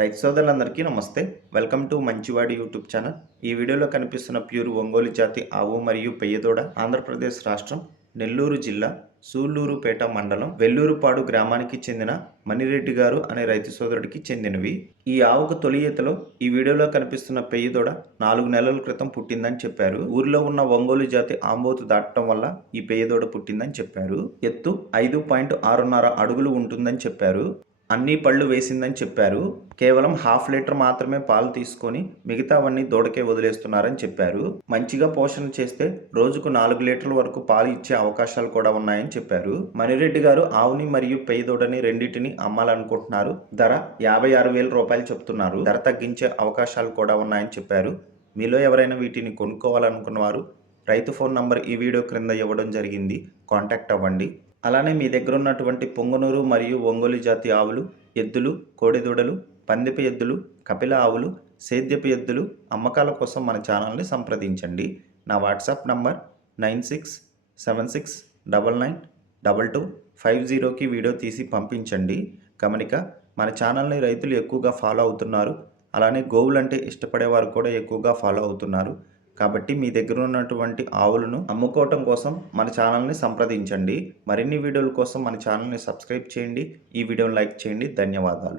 రైతు సోదరులందరికీ నమస్తే. వెల్కమ్ టు మంచివాడి యూట్యూబ్ ఛానల్. ఈ వీడియోలో కనిపిస్తున్న ప్యూర్ ఒంగోలు జాతి ఆవు మరియు పెయ్యదూడ ఆంధ్రప్రదేశ్ రాష్ట్రం నెల్లూరు జిల్లా సూళ్లూరుపేట మండలం వెల్లూరుపాడు గ్రామానికి చెందిన మణిరెడ్డి గారు అనే రైతు సోదరుడికి చెందినవి. ఈ ఆవుకు తొలి ఈతలో ఈ వీడియోలో కనిపిస్తున్న పెయ్యదూడ 4 నెలల క్రితం పుట్టిందని చెప్పారు. ఊర్లో ఉన్న ఒంగోలు జాతి ఆంబోతు దాటడం వల్ల ఈ పెయ్యదూడ పుట్టిందని చెప్పారు. ఎత్తు 5.6 అడుగులు ఉంటుందని చెప్పారు. అన్ని పళ్ళు వేసిందని చెప్పారు. కేవలం ½ లీటర్ మాత్రమే పాలు తీసుకొని మిగతావన్నీ దూడకే వదిలేస్తున్నారని చెప్పారు. మంచిగా పోషణ చేస్తే రోజుకు 4 లీటర్ల వరకు పాలు ఇచ్చే అవకాశాలు కూడా ఉన్నాయని చెప్పారు. మణిరెడ్డి గారు ఆవుని మరియు పెయ్య దూడని రెండింటిని అమ్మాలనుకుంటున్నారు. ధర 56,000 రూపాయలు చెప్తున్నారు. ధర తగ్గించే అవకాశాలు కూడా ఉన్నాయని చెప్పారు. మీలో ఎవరైనా వీటిని కొనుక్కోవాలనుకున్న వారు రైతు ఫోన్ నంబర్ ఈ వీడియో క్రింద ఇవ్వడం జరిగింది. కాంటాక్ట్ అవ్వండి. అలానే మీ దగ్గర ఉన్నటువంటి పొంగనూరు మరియు ఒంగోలు జాతి ఆవులు, ఎద్దులు, కోడెదూడలు, పందిపి ఎద్దులు, కపిల ఆవులు, సేద్యపు ఎద్దులు అమ్మకాల కోసం మన ఛానల్ని సంప్రదించండి. నా వాట్సాప్ నంబర్ 9676992250కి వీడియో తీసి పంపించండి. గమనిక, మన ఛానల్ని రైతులు ఎక్కువగా ఫాలో అవుతున్నారు. అలానే గోవులంటే ఇష్టపడేవారు కూడా ఎక్కువగా ఫాలో అవుతున్నారు. కాబట్టి మీ దగ్గర ఉన్నటువంటి ఆవులను అమ్ముకోవటం కోసం మన ఛానల్ని సంప్రదించండి. మరిన్ని వీడియోల కోసం మన ఛానల్ని సబ్స్క్రైబ్ చేయండి. ఈ వీడియోని లైక్ చేయండి. ధన్యవాదాలు.